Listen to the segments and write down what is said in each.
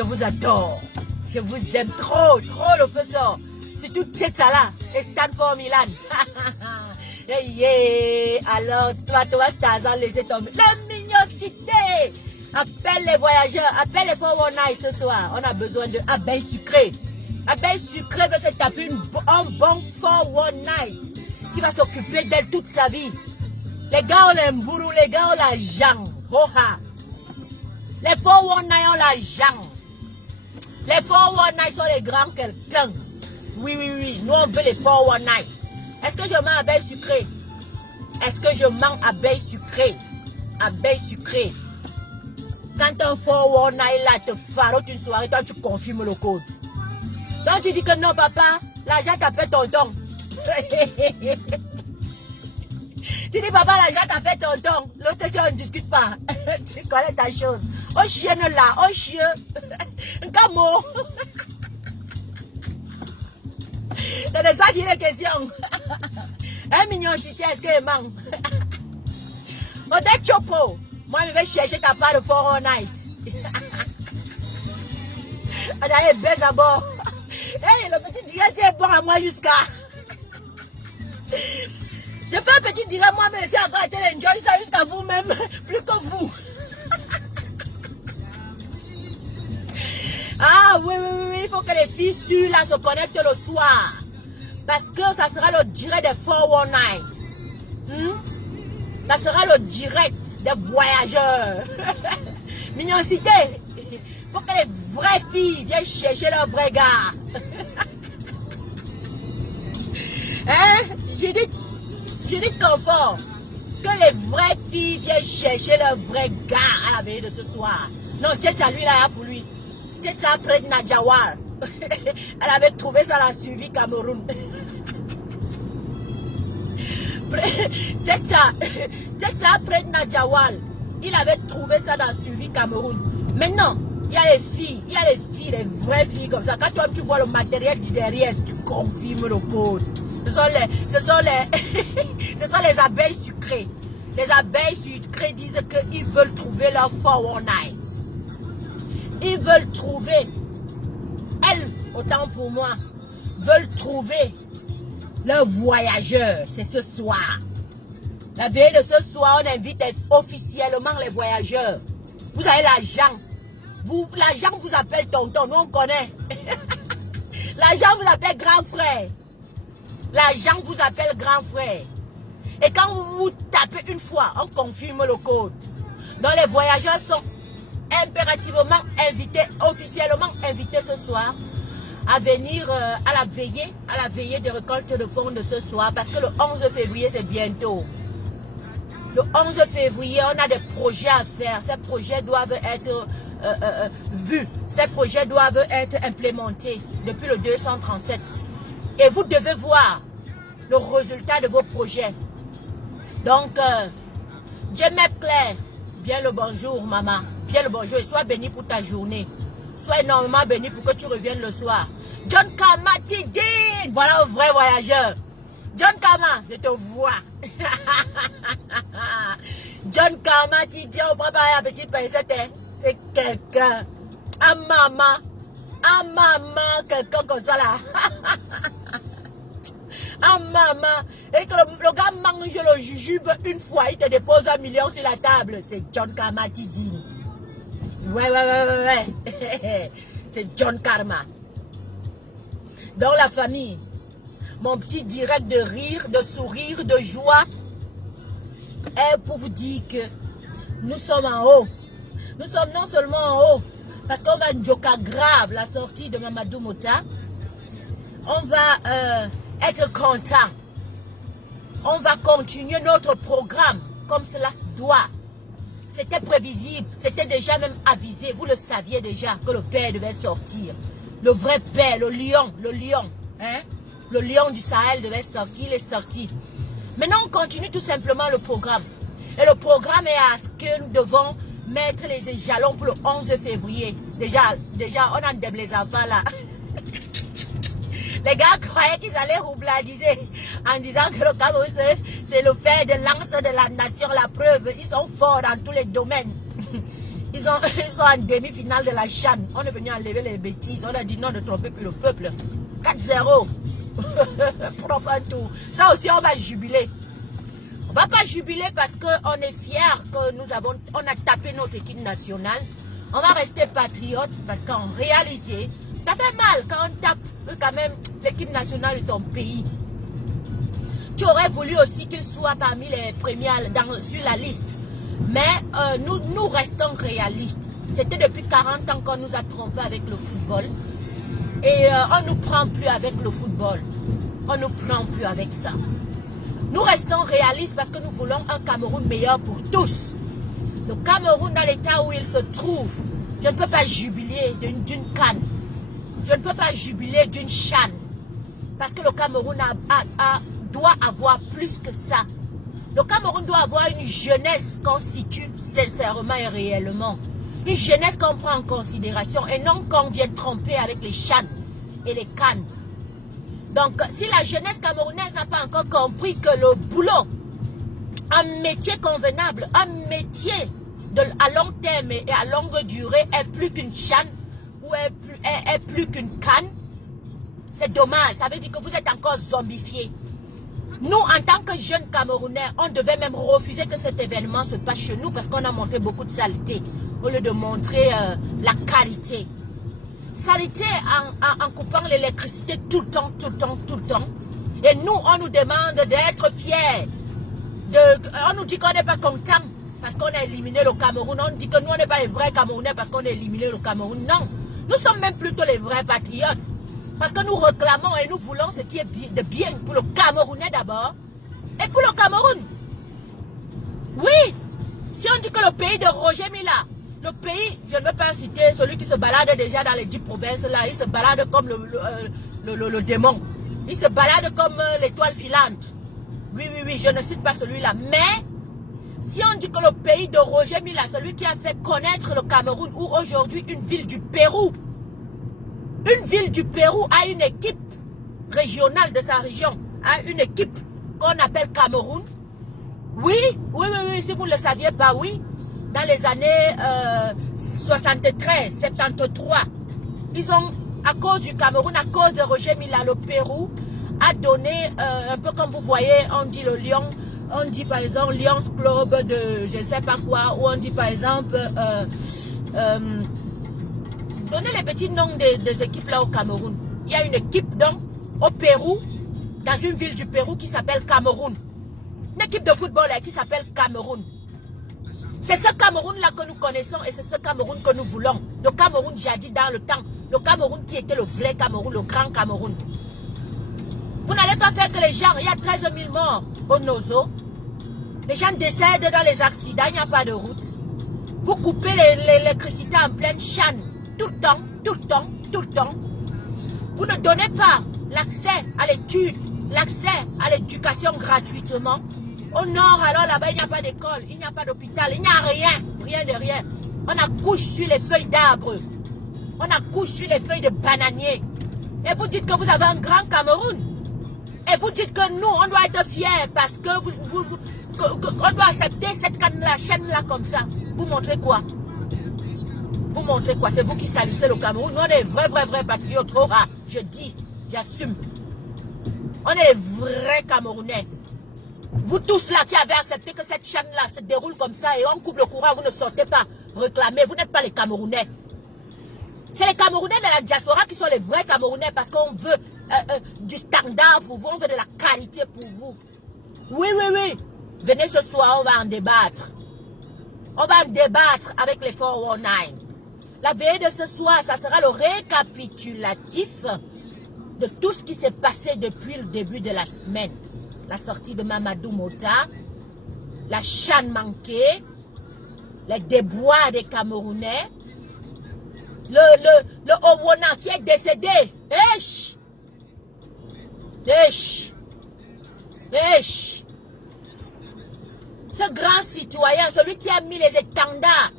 Je vous adore. Je vous aime trop, trop le feu sort. Surtout Tchetala et Stanford Milan. Yeah. Alors, toi, Tarzan, laissez tomber. La mignoncité. Appelle les voyageurs, appelle les 419 ce soir. On a besoin de abeilles sucrées. Abeille sucrée veut se taper un bon 419 qui va s'occuper d'elle toute sa vie. Les gars ont les mbourou, les gars ont l'argent. Les 419 ont l'argent. Les 419 sont les grands quelqu'un. Oui. Nous on veut les 419. Est-ce que je mens abeille sucrée? Est-ce que je mens abeille sucrée? Abeille sucrée. Quand un 419 là te farote une soirée, toi tu confirmes le code. Donc tu dis que non papa, l'argent t'appelle tonton. Tu dis papa, l'argent t'appelle tonton. L'autre si on ne discute pas. Tu connais ta chose. Oh chien là, oh chien. Camo. C'est de ça qu'il est question. Un mignoncité, est-ce qu'il manque? Odette Chopo, moi je vais chercher ta part de 419. On a une baisse à bord. Hey, le petit direct est bon à moi jusqu'à. Je fais un petit direct moi-même, si encore été enjoy ça jusqu'à vous-même, plus que vous. Ah oui, il faut que les filles sûres là se connectent le soir. Parce que ça sera le direct des 419. Ça sera le direct des voyageurs. Mignoncité. Il faut que les vraies filles viennent chercher leur vrai gars. Hein? Judith Confort. Que les vraies filles viennent chercher leur vrai gars à la veille de ce soir. Non, Tchétcha, lui là, pour lui. Tchétcha près de Nadjawal. Elle avait trouvé ça la suivi Cameroun. Tchétcha près de Nadjawal. Il avait trouvé ça dans suivi Cameroun. Maintenant, il y a les filles, les vraies filles comme ça. Quand toi tu vois le matériel du derrière, tu confirmes le code. Ce sont les abeilles sucrées. Les abeilles sucrées disent qu'ils veulent trouver leur 419. Ils veulent trouver, elles, autant pour moi, veulent trouver leur voyageur. C'est ce soir. La veille de ce soir, on invite officiellement les voyageurs. Vous avez l'argent. L'argent vous appelle tonton, nous on connaît. L'argent vous appelle grand frère. L'argent vous appelle grand frère. Et quand vous vous tapez une fois, on confirme le code. Donc les voyageurs sont impérativement invités, officiellement invités ce soir à venir à la veillée de récolte de fonds de ce soir, parce que le 11 février c'est bientôt. Le 11 février, on a des projets à faire. Ces projets doivent être vus. Ces projets doivent être implémentés depuis le 237. Et vous devez voir le résultat de vos projets. Donc, Dieu m'éclaire. Bien le bonjour, maman. Bien le bonjour et sois béni pour ta journée. Sois énormément béni pour que tu reviennes le soir. John Kamatidine, voilà un vrai voyageur. John Kama, je te vois. John Kamatidine, on prend pas un petit pincette. C'est quelqu'un. Un maman, quelqu'un comme ça là. Un maman. Et que le gars mange le jujube une fois, il te dépose 1 million sur la table. C'est John Kamatidine. Ouais. C'est John Karma. Dans la famille, mon petit direct de rire, de sourire, de joie est pour vous dire que nous sommes en haut. Nous sommes non seulement en haut, parce qu'on va njoka grave la sortie de Mamadou Mota. On va être content. On va continuer notre programme comme cela se doit. C'était prévisible, c'était déjà même avisé. Vous le saviez déjà que le père devait sortir. Le vrai père, le lion, hein? Le lion du Sahel devait sortir, il est sorti. Maintenant, on continue tout simplement le programme. Et le programme est à ce que nous devons mettre les jalons pour le 11 février. Déjà, on a des enfants là. Les gars croyaient qu'ils allaient roubladiser en disant que le Cameroun, c'est le fer de lance de la nation, la preuve. Ils sont forts dans tous les domaines. Ils sont en demi-finale de la CHAN. On est venu enlever les bêtises. On a dit non, ne trompez plus le peuple. 4-0. Propre un tour. Ça aussi, on va jubiler. On va pas jubiler parce qu'on est fiers que on a tapé notre équipe nationale. On va rester patriote parce qu'en réalité, ça fait mal quand on tape quand même l'équipe nationale de ton pays. Tu aurais voulu aussi qu'il soit parmi les premiers sur la liste. Mais nous restons réalistes. C'était depuis 40 ans qu'on nous a trompés avec le football. Et on ne nous prend plus avec le football. On ne nous prend plus avec ça. Nous restons réalistes parce que nous voulons un Cameroun meilleur pour tous. Le Cameroun dans l'état où il se trouve, je ne peux pas jubiler d'une canne. Je ne peux pas jubiler d'une CHAN. Parce que le Cameroun doit avoir plus que ça. Le Cameroun doit avoir une jeunesse qu'on situe sincèrement et réellement. Une jeunesse qu'on prend en considération et non qu'on vienne tromper avec les CHAN et les cannes. Donc, si la jeunesse camerounaise n'a pas encore compris que le boulot, un métier convenable, un métier à long terme et à longue durée est plus qu'une CHAN ou est plus qu'une canne, c'est dommage. Ça veut dire que vous êtes encore zombifiés. Nous, en tant que jeunes Camerounais, on devait même refuser que cet événement se passe chez nous parce qu'on a montré beaucoup de saleté au lieu de montrer la qualité. Saleté en coupant l'électricité tout le temps. Et nous, on nous demande d'être fiers. On nous dit qu'on n'est pas content parce qu'on a éliminé le Cameroun. On dit que nous, on n'est pas les vrais Camerounais parce qu'on a éliminé le Cameroun. Non, nous sommes même plutôt les vrais patriotes. Parce que nous réclamons et nous voulons ce qui est de bien pour le Camerounais d'abord et pour le Cameroun. Oui, si on dit que le pays de Roger Mila, le pays, je ne veux pas citer celui qui se balade déjà dans les 10 provinces là, il se balade comme le démon. Il se balade comme l'étoile filante. Oui, je ne cite pas celui-là. Mais, si on dit que le pays de Roger Mila, celui qui a fait connaître le Cameroun, ou aujourd'hui une ville du Pérou, a une équipe régionale de sa région, a une équipe qu'on appelle Cameroun. Oui, si vous ne le saviez pas, oui. Dans les années 73, 73, ils ont, à cause du Cameroun, à cause de Roger Mila, le Pérou a donné, un peu comme vous voyez, on dit le Lion, on dit par exemple Lions Club de je ne sais pas quoi, ou on dit par exemple, donnez les petits noms des équipes là au Cameroun. Il y a une équipe donc au Pérou, dans une ville du Pérou qui s'appelle Cameroun. Une équipe de football là, qui s'appelle Cameroun. C'est ce Cameroun-là que nous connaissons et c'est ce Cameroun que nous voulons. Le Cameroun jadis dans le temps. Le Cameroun qui était le vrai Cameroun, le grand Cameroun. Vous n'allez pas faire que les gens, il y a 13 000 morts au Nozo. Les gens décèdent dans les accidents, il n'y a pas de route. Vous coupez l'électricité en pleine CHAN. Tout le temps. Vous ne donnez pas l'accès à l'étude, l'accès à l'éducation gratuitement. Au nord, alors là-bas, il n'y a pas d'école, il n'y a pas d'hôpital, il n'y a rien de rien. On accouche sur les feuilles d'arbres. On accouche sur les feuilles de bananier. Et vous dites que vous avez un grand Cameroun. Et vous dites que nous, on doit être fiers parce que on doit accepter cette chaîne-là comme ça. Vous montrez quoi? Vous montrez quoi? C'est vous qui salissez le Cameroun. Nous, on est vrais patriotes. Oh, ah, je dis, j'assume. On est vrais Camerounais. Vous tous là qui avez accepté que cette chaîne-là se déroule comme ça et on coupe le courant, vous ne sortez pas réclamer. Vous n'êtes pas les Camerounais. C'est les Camerounais de la diaspora qui sont les vrais Camerounais parce qu'on veut du standard pour vous, on veut de la qualité pour vous. Oui. Venez ce soir, on va en débattre. On va en débattre avec les 419. La veille de ce soir, ça sera le récapitulatif de tout ce qui s'est passé depuis le début de la semaine. La sortie de Mamadou Mota, la CHAN manquée, les déboires des Camerounais, le Owona qui est décédé. Ce grand citoyen, celui qui a mis les étendards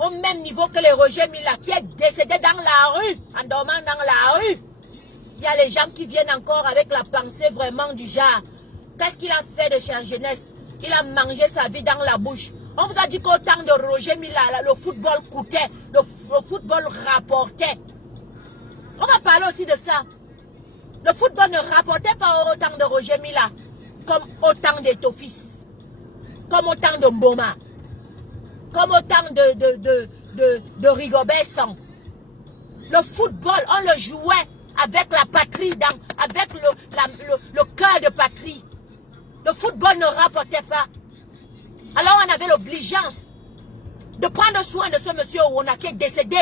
au même niveau que les Roger Mila, qui est décédé dans la rue, en dormant dans la rue. Il y a les gens qui viennent encore avec la pensée vraiment du genre. Qu'est-ce qu'il a fait de sa jeunesse? Il a mangé sa vie dans la bouche. On vous a dit qu'au temps de Roger Mila, le football coûtait, le football rapportait. On va parler aussi de ça. Le football ne rapportait pas au temps de Roger Mila, comme au temps d'Etofis, comme au temps de Mboma, comme au temps de Rigobert Song. Le football, on le jouait avec la patrie, avec le cœur de patrie. Le football ne rapportait pas. Alors on avait l'obligeance de prendre soin de ce monsieur Owona qui est décédé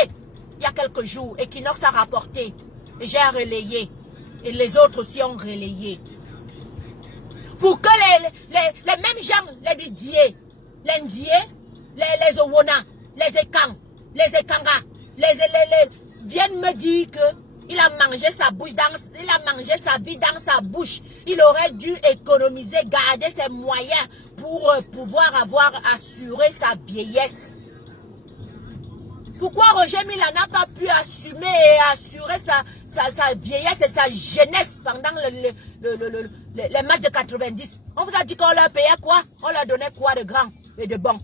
il y a quelques jours. Equinox a rapporté. Et j'ai relayé. Et les autres aussi ont relayé. Pour que les mêmes gens, les Bidier, les Ndié, les Owona, les Ekang, les Ekanga, viennent me dire qu'il a mangé sa bouche il a mangé sa vie dans sa bouche. Il aurait dû économiser, garder ses moyens pour pouvoir avoir assuré sa vieillesse. Pourquoi Roger Mila n'a pas pu assumer et assurer sa vieillesse et sa jeunesse pendant les matchs de 90? On vous a dit qu'on leur payait quoi? On leur donnait quoi de grand et de bon?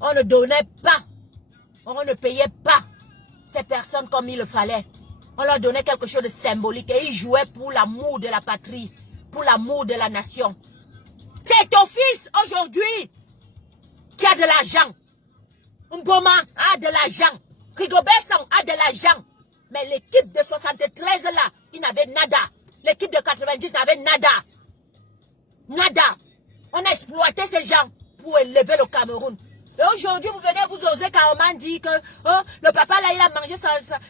On ne donnait pas. On ne payait pas ces personnes comme il le fallait. On leur donnait quelque chose de symbolique et ils jouaient pour l'amour de la patrie, pour l'amour de la nation. C'est ton fils aujourd'hui qui a de l'argent. Mboma a de l'argent. Rigobert Song a de l'argent. Mais l'équipe de 73 là, il n'avait nada. L'équipe de 90 n'avait nada. Nada. On a exploité ces gens pour élever le Cameroun. Et aujourd'hui, vous venez vous oser carrément dire que oh, le papa là, il a mangé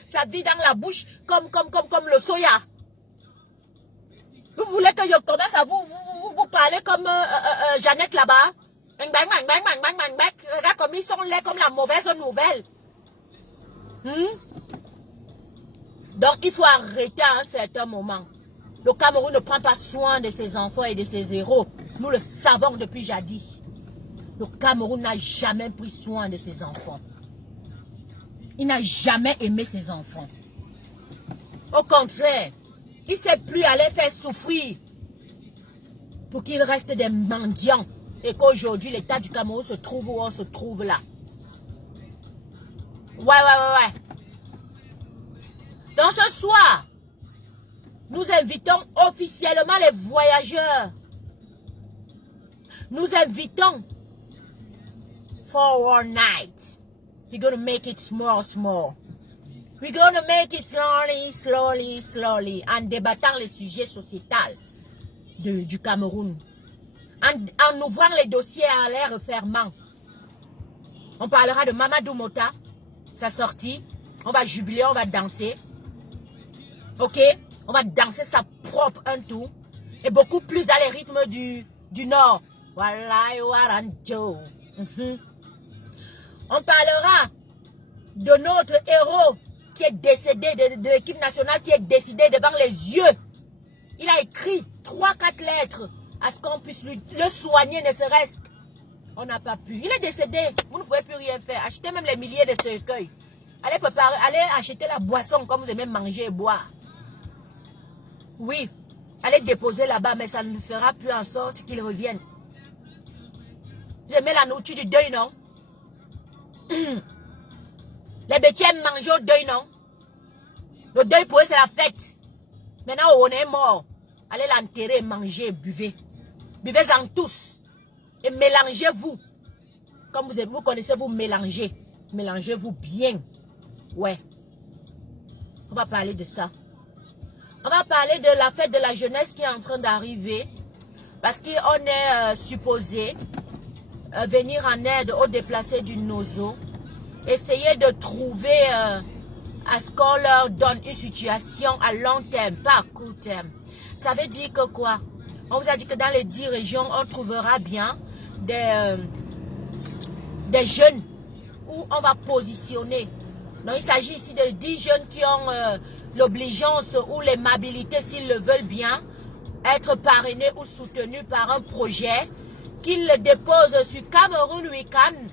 sa vie dans la bouche comme le soya. Vous voulez que je commence à vous parler comme Jeannette là-bas? Regarde comme ils sont laids comme la mauvaise nouvelle. Donc, il faut arrêter à un certain moment. Le Cameroun ne prend pas soin de ses enfants et de ses héros. Nous le savons depuis jadis. Le Cameroun n'a jamais pris soin de ses enfants. Il n'a jamais aimé ses enfants. Au contraire, il ne sait plus aller faire souffrir pour qu'il reste des mendiants et qu'aujourd'hui l'état du Cameroun se trouve où on se trouve là. Ouais. Donc ce soir, nous invitons officiellement les voyageurs. Nous invitons for one night. We're going to make it small. We're going to make it slowly, en débattant les sujets sociétals du Cameroun. En ouvrant les dossiers à l'air refermant. On parlera de Mamadou Mota, sa sortie. On va jubiler, on va danser. Ok? On va danser sa propre un tour. Et beaucoup plus dans les rythmes du Nord. Walai Waranjo. On parlera de notre héros qui est décédé, de l'équipe nationale qui est décédé devant les yeux. Il a écrit 3-4 lettres à ce qu'on puisse le soigner, ne serait-ce. On n'a pas pu. Il est décédé. Vous ne pouvez plus rien faire. Achetez même les milliers de cercueils. Allez préparer, allez acheter la boisson comme vous aimez manger et boire. Oui. Allez déposer là-bas, mais ça ne fera plus en sorte qu'il revienne. Vous aimez la nourriture du deuil, non? Les bêtises mangent au deuil, non? Le deuil pour eux, c'est la fête. Maintenant, on est mort. Allez l'enterrer, mangez, buvez. Buvez-en tous. Et mélangez-vous. Comme vous connaissez, vous mélangez. Mélangez-vous bien. Ouais. On va parler de ça. On va parler de la fête de la jeunesse qui est en train d'arriver. Parce qu'on est supposé venir en aide aux déplacés du Nozo. Essayer de trouver à ce qu'on leur donne une situation à long terme, pas à court terme. Ça veut dire que quoi? On vous a dit que dans les 10 régions, on trouvera bien des jeunes où on va positionner. Donc il s'agit ici de 10 jeunes qui ont l'obligeance ou l'aimabilité, s'ils le veulent bien, être parrainés ou soutenus par un projet, qu'ils le déposent sur Cameroun Weekend,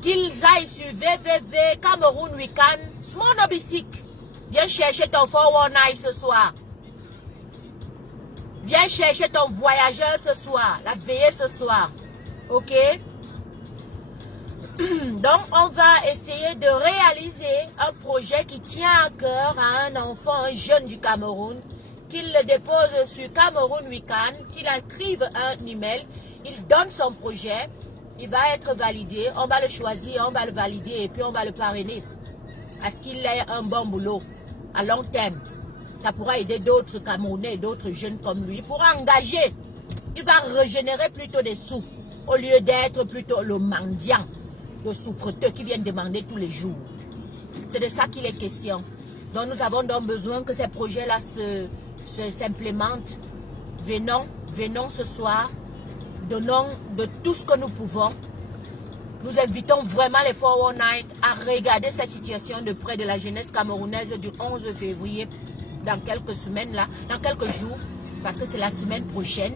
qu'ils aillent sur www Cameroun Weekend, Smonobisic. Viens chercher ton 419 ce soir. Viens chercher ton voyageur ce soir. La veillée ce soir. Ok? Donc, on va essayer de réaliser un projet qui tient à cœur à un enfant, un jeune du Cameroun, qu'il le dépose sur Cameroun Weekend, qu'il écrive un email, il donne son projet, il va être validé, on va le choisir, on va le valider et puis on va le parrainer. Parce qu'il ait un bon boulot à long terme. Ça pourra aider d'autres Camerounais, d'autres jeunes comme lui pour engager. Il va régénérer plutôt des sous au lieu d'être plutôt le mendiant, le souffreteux qui vient demander tous les jours. C'est de ça qu'il est question. Donc nous avons donc besoin que ces projets-là s'implémentent. Venons ce soir. Donnons de tout ce que nous pouvons. Nous invitons vraiment les 419 à regarder cette situation de près de la jeunesse camerounaise du 11 février, dans quelques semaines là, dans quelques jours, parce que c'est la semaine prochaine.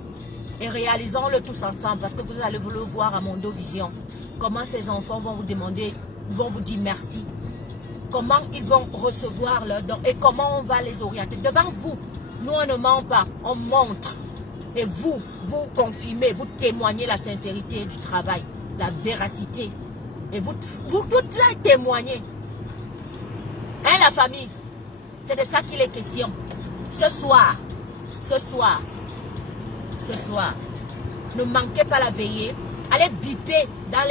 Et réalisons-le tous ensemble, parce que vous allez vous le voir à Mondo Vision. Comment ces enfants vont vous demander, vont vous dire merci. Comment ils vont recevoir leur don et comment on va les orienter. Devant vous, nous on ne ment pas, on montre. Et vous, vous confirmez, vous témoignez la sincérité du travail, la véracité. Et vous toutes là témoignez. Hein la famille? C'est de ça qu'il est question. Ce soir, ne manquez pas la veillée. Allez biper dans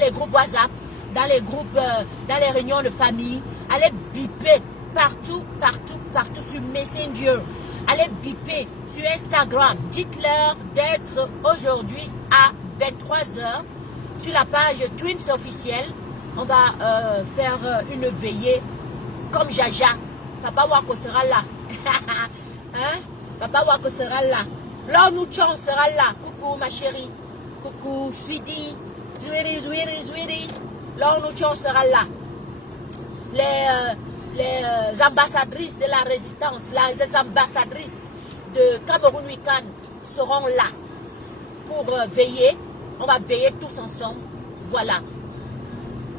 les groupes WhatsApp, dans les groupes, dans les réunions de famille. Allez biper partout sur Messenger. Allez biper sur Instagram. Dites-leur d'être aujourd'hui à 23 h sur la page Twins officielle. On va faire une veillée comme Jaja. Papa Wako sera là. Hein? Papa Wako sera là. L'Onu Chon sera là. Coucou ma chérie. Coucou Swidi. Zwiri. L'Onu Chon sera là. Les ambassadrices de la résistance, les ambassadrices de Cameroun Weekend seront là pour veiller. On va veiller tous ensemble. Voilà.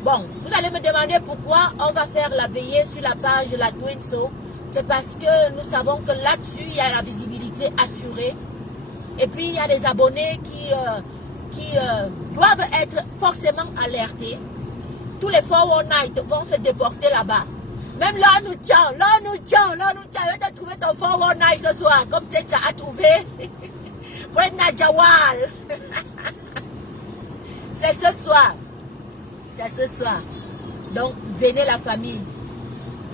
Bon, vous allez me demander pourquoi on va faire la veillée sur la page de la Twinso. C'est parce que nous savons que là-dessus, il y a la visibilité assurée. Et puis, il y a des abonnés qui doivent être forcément alertés. Tous les 419 vont se déporter là-bas. Même l'Onu Chan, je vais te trouver ton 419 ce soir, comme tu as trouvé. Bredna Jawal. C'est ce soir. C'est ce soir. Donc, venez la famille.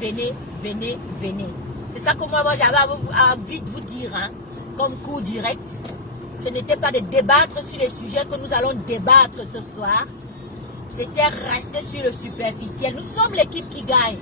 Venez. C'est ça que moi j'avais envie de vous dire, hein, comme coup direct. Ce n'était pas de débattre sur les sujets que nous allons débattre ce soir. C'était rester sur le superficiel. Nous sommes l'équipe qui gagne.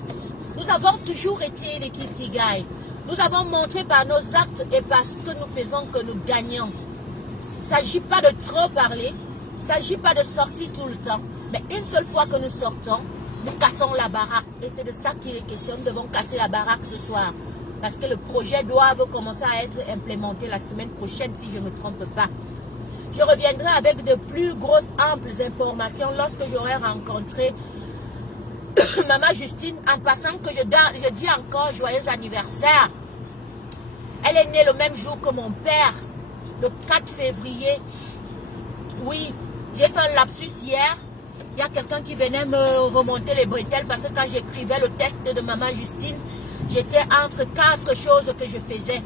Nous avons toujours été l'équipe qui gagne. Nous avons montré par nos actes et par ce que nous faisons que nous gagnons. Il ne s'agit pas de trop parler. Il ne s'agit pas de sortir tout le temps. Mais une seule fois que nous sortons, nous cassons la baraque. Et c'est de ça qu'il est question. Nous devons casser la baraque ce soir. Parce que le projet doit commencer à être implémenté la semaine prochaine, si je ne me trompe pas. Je reviendrai avec de plus grosses, amples informations lorsque j'aurai rencontré Maman Justine. En passant que je dis encore joyeux anniversaire. Elle est née le même jour que mon père, le 4 février. Oui, j'ai fait un lapsus hier. Il y a quelqu'un qui venait me remonter les bretelles parce que quand j'écrivais le test de Maman Justine, j'étais entre 4 choses que je faisais.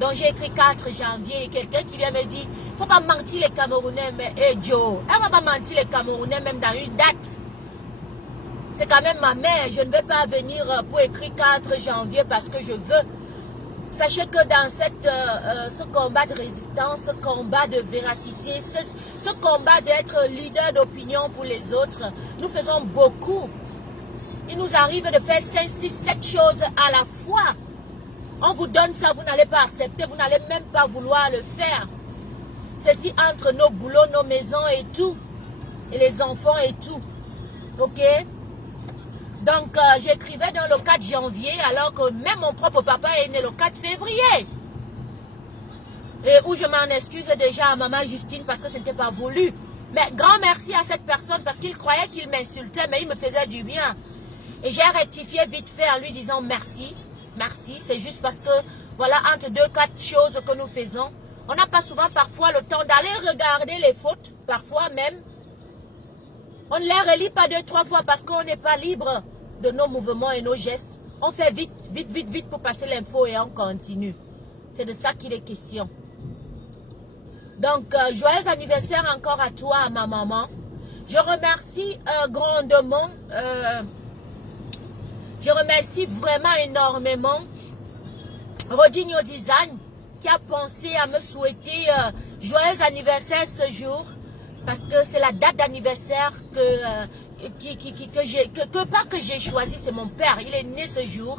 Donc j'ai écrit 4 janvier et quelqu'un qui vient me dire, il ne faut pas mentir les Camerounais, mais hey Joe, elle ne va pas mentir les Camerounais même dans une date. C'est quand même ma mère, je ne vais pas venir pour écrire 4 janvier parce que je veux. Sachez que dans ce combat de résistance, ce combat de véracité, ce combat d'être leader d'opinion pour les autres, nous faisons beaucoup. Il nous arrive de faire 5, 6, 7 choses à la fois. On vous donne ça, vous n'allez pas accepter, vous n'allez même pas vouloir le faire. Ceci entre nos boulots, nos maisons et tout. Et les enfants et tout. Ok? Donc, j'écrivais dans le 4 janvier, alors que même mon propre papa est né le 4 février. Et où je m'en excuse déjà à Maman Justine parce que ce n'était pas voulu. Mais grand merci à cette personne parce qu'il croyait qu'il m'insultait, mais il me faisait du bien. Et j'ai rectifié vite fait en lui disant merci. merci. C'est juste parce que, voilà, entre 2-4 choses que nous faisons, on n'a pas souvent parfois le temps d'aller regarder les fautes, parfois même. On ne les relit pas 2-3 fois parce qu'on n'est pas libre de nos mouvements et nos gestes. On fait vite, vite, vite, vite pour passer l'info et on continue. C'est de ça qu'il est question. Donc, joyeux anniversaire encore à toi, à ma maman. Je remercie grandement, je remercie vraiment énormément Rodinho Design qui a pensé à me souhaiter joyeux anniversaire ce jour. Parce que c'est la date d'anniversaire pas que j'ai choisi, c'est mon père. Il est né ce jour.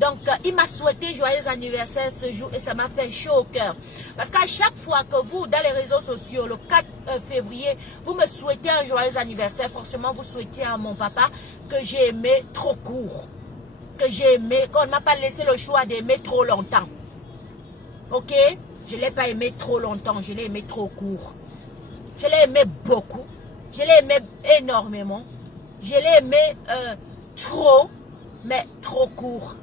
Donc, il m'a souhaité joyeux anniversaire ce jour et ça m'a fait chaud au cœur. Parce qu'à chaque fois que vous, dans les réseaux sociaux, le 4 février, vous me souhaitez un joyeux anniversaire, forcément vous souhaitez à mon papa que j'ai aimé trop court. Que j'ai aimé, qu'on ne m'a pas laissé le choix d'aimer trop longtemps. Ok? Je ne l'ai pas aimé trop longtemps, je l'ai aimé trop court. Je l'ai aimé beaucoup. Je l'ai aimé énormément. Je l'ai aimé trop, mais trop court.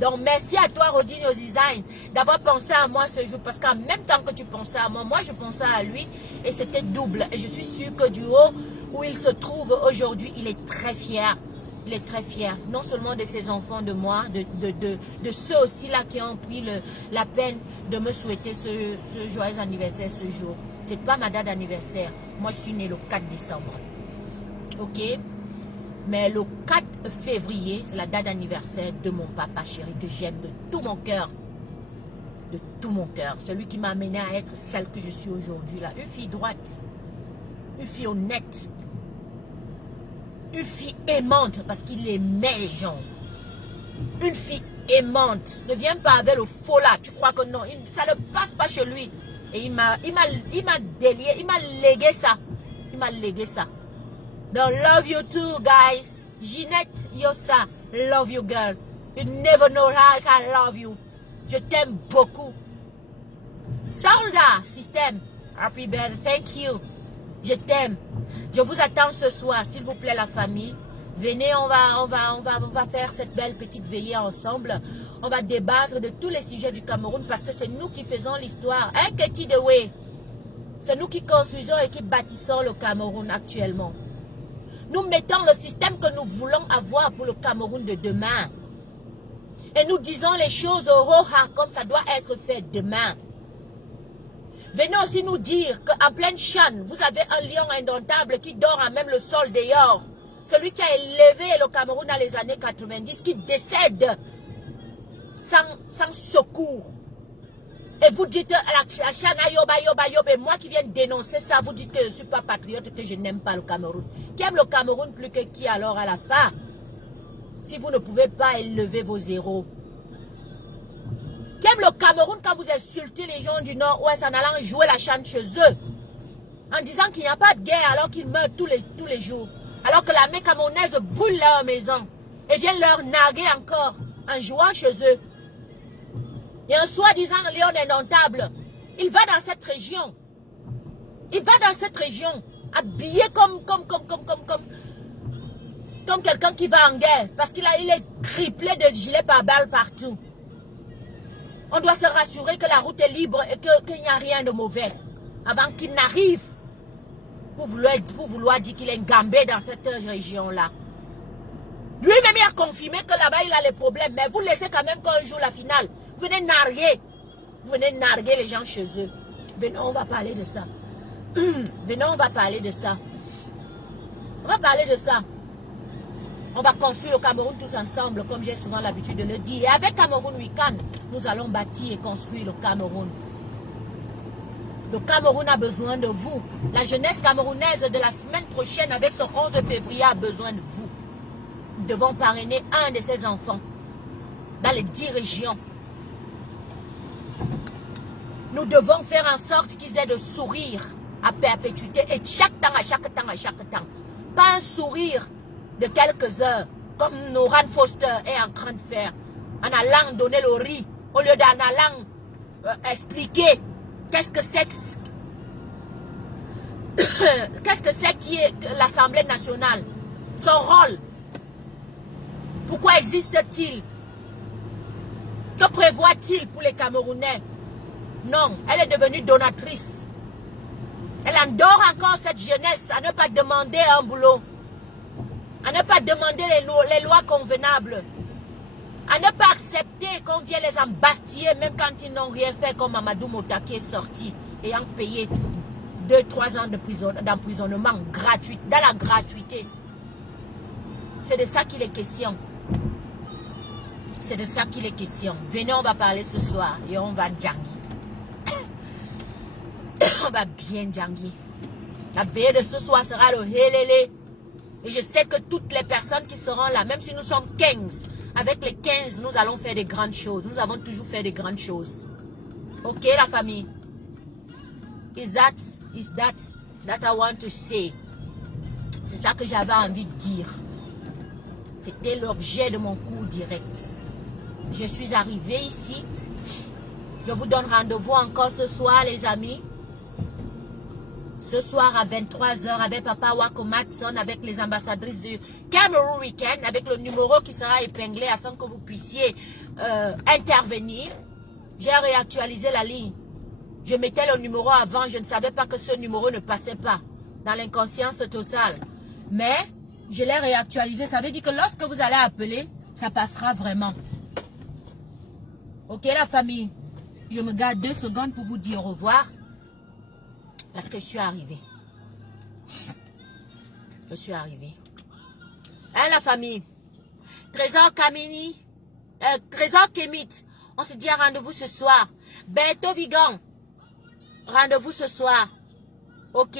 Donc, merci à toi, Rodinho Design, d'avoir pensé à moi ce jour. Parce qu'en même temps que tu pensais à moi, moi, je pensais à lui. Et c'était double. Et je suis sûre que du haut où il se trouve aujourd'hui, il est très fier. Il est très fier. Non seulement de ses enfants, de moi, de ceux aussi là qui ont pris la peine de me souhaiter ce joyeux anniversaire ce jour. Ce n'est pas ma date d'anniversaire. Moi, je suis née le 4 décembre. Ok? Mais le 4 février, c'est la date d'anniversaire de mon papa chéri que j'aime de tout mon cœur. De tout mon cœur. Celui qui m'a amené à être celle que je suis aujourd'hui là. Une fille droite. Une fille honnête. Une fille aimante parce qu'il aimait les gens. Une fille aimante. Ne viens pas avec le faux là. Tu crois que non. Ça ne passe pas chez lui. Et il m'a délié. Il m'a légué ça. Il m'a légué ça. Donc, love you too, guys. Ginette Yossa, love you, girl. You never know how I can love you. Je t'aime beaucoup. Saoula, système. Happy birthday, thank you. Je t'aime. Je vous attends ce soir, s'il vous plaît, la famille. Venez, on va faire cette belle petite veillée ensemble. On va débattre de tous les sujets du Cameroun parce que c'est nous qui faisons l'histoire. Hein, Ketty Dewey? C'est nous qui construisons et qui bâtissons le Cameroun actuellement. Nous mettons le système que nous voulons avoir pour le Cameroun de demain. Et nous disons les choses au roha comme ça doit être fait demain. Venez aussi nous dire qu'en pleine chaîne, vous avez un lion indomptable qui dort à même le sol dehors. Celui qui a élevé le Cameroun dans les années 90, qui décède sans secours. Et vous dites à la chaîne, et moi qui viens dénoncer ça, vous dites que je ne suis pas patriote, que je n'aime pas le Cameroun. Qui aime le Cameroun plus que qui alors à la fin? Si vous ne pouvez pas élever vos zéros. Qui aime le Cameroun quand vous insultez les gens du Nord-Ouest en allant jouer la chaîne chez eux? En disant qu'il n'y a pas de guerre alors qu'ils meurent tous les jours. Alors que l'armée camerounaise brûle leur maison. Et vient leur narguer encore en jouant chez eux. Et un soi-disant lion indomptable, il va dans cette région. Il va dans cette région, habillé comme quelqu'un qui va en guerre. Parce qu'il est criblé de gilets pare-balles partout. On doit se rassurer que la route est libre et qu'il n'y a rien de mauvais. Avant qu'il n'arrive pour vouloir dire qu'il est gambé dans cette région-là. Lui-même, il a confirmé que là-bas, il a les problèmes. Mais vous laissez quand même qu'on joue la finale. Venez narguer. Venez narguer les gens chez eux. Venez, on va parler de ça. Venez, on va parler de ça. On va parler de ça. On va construire le Cameroun tous ensemble, comme j'ai souvent l'habitude de le dire. Et avec Cameroun Weekend, nous allons bâtir et construire le Cameroun. Le Cameroun a besoin de vous. La jeunesse camerounaise de la semaine prochaine, avec son 11 février, a besoin de vous. Nous devons parrainer un de ses enfants dans les 10 régions. Nous devons faire en sorte qu'ils aient de sourire à perpétuité et chaque temps, à chaque temps, à chaque temps. Pas un sourire de quelques heures comme Noran Foster est en train de faire en allant donner le riz au lieu d'en allant expliquer qu'est-ce que c'est qui est l'Assemblée nationale, son rôle. Pourquoi existe-t-il? Que prévoit-il pour les Camerounais? Non, elle est devenue donatrice. Elle endort encore cette jeunesse à ne pas demander un boulot. À ne pas demander les lois convenables. À ne pas accepter qu'on vienne les embastiller même quand ils n'ont rien fait, comme Mamadou Mota qui est sorti ayant payé 2-3 ans d'emprisonnement gratuit, dans la gratuité. C'est de ça qu'il est question. C'est de ça qu'il est question. Venez, on va parler ce soir et on va djangi. On va bien djangi. La veille de ce soir sera le helele. Et je sais que toutes les personnes qui seront là, même si nous sommes 15, avec les 15, nous allons faire des grandes choses. Nous avons toujours fait des grandes choses. Ok, la famille? Is that I want to say? C'est ça que j'avais envie de dire. C'était l'objet de mon cours direct. Je suis arrivée ici. Je vous donne rendez-vous encore ce soir, les amis. Ce soir à 23 h avec Papa Wako Matson, avec les ambassadrices du Cameroun Weekend, avec le numéro qui sera épinglé afin que vous puissiez intervenir. J'ai réactualisé la ligne. Je mettais le numéro avant, je ne savais pas que ce numéro ne passait pas. Dans l'inconscience totale. Mais je l'ai réactualisé. Ça veut dire que lorsque vous allez appeler, ça passera vraiment. Ok, la famille? Je me garde 2 secondes pour vous dire au revoir. Parce que je suis arrivée. Je suis arrivée. Hein, la famille? Trésor Kamini. Trésor Kemit. On se dit à rendez-vous ce soir. Beto Vigan. Rendez-vous ce soir. Ok?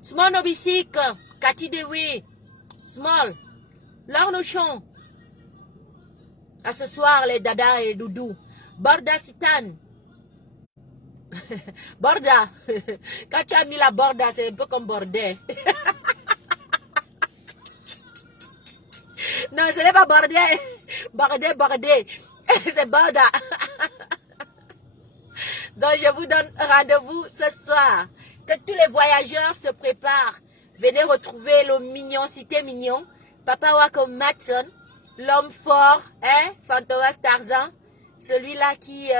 Small Nobisik. Kati Dewi. Small. Larnochon. À ce soir, les Dada et les Doudou. Borda Sitan. Borda. Quand tu as mis la Borda, c'est un peu comme bordé. Non, ce n'est pas bordé. Bordé. C'est Borda. Donc, je vous donne rendez-vous ce soir. Que tous les voyageurs se préparent. Venez retrouver le mignon, cité mignon. Papa Wako Matson. L'homme fort, hein, Fantomas Tarzan. Celui-là qui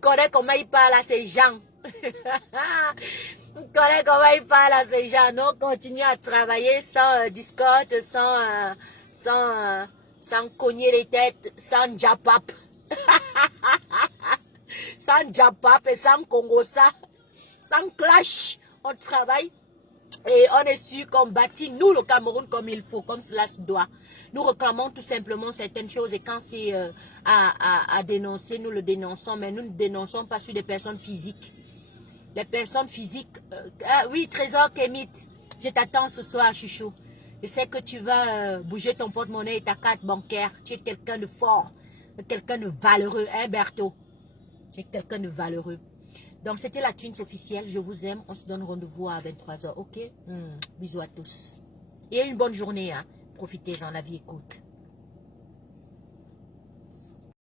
connaît comment il parle à ses gens. Il connaît comment il parle à ses gens. Nous continuons à travailler sans Discord, sans cogner les têtes, sans Japap. Sans Japap et sans Congosa. Sans clash. On travaille. Et on est sûr qu'on bâtit, nous, le Cameroun, comme il faut, comme cela se doit. Nous réclamons tout simplement certaines choses et quand c'est à dénoncer, nous le dénonçons, mais nous ne dénonçons pas sur des personnes physiques. Les personnes physiques, oui, Trésor Kemit, je t'attends ce soir, chouchou. Je sais que tu vas bouger ton porte-monnaie et ta carte bancaire. Tu es quelqu'un de fort, quelqu'un de valeureux, hein, Berthaud? Tu es quelqu'un de valeureux. Donc, c'était la Tunes officielle. Je vous aime. On se donne rendez-vous à 23 h. Ok? Bisous à tous. Et une bonne journée. Hein? Profitez-en. La vie est courte.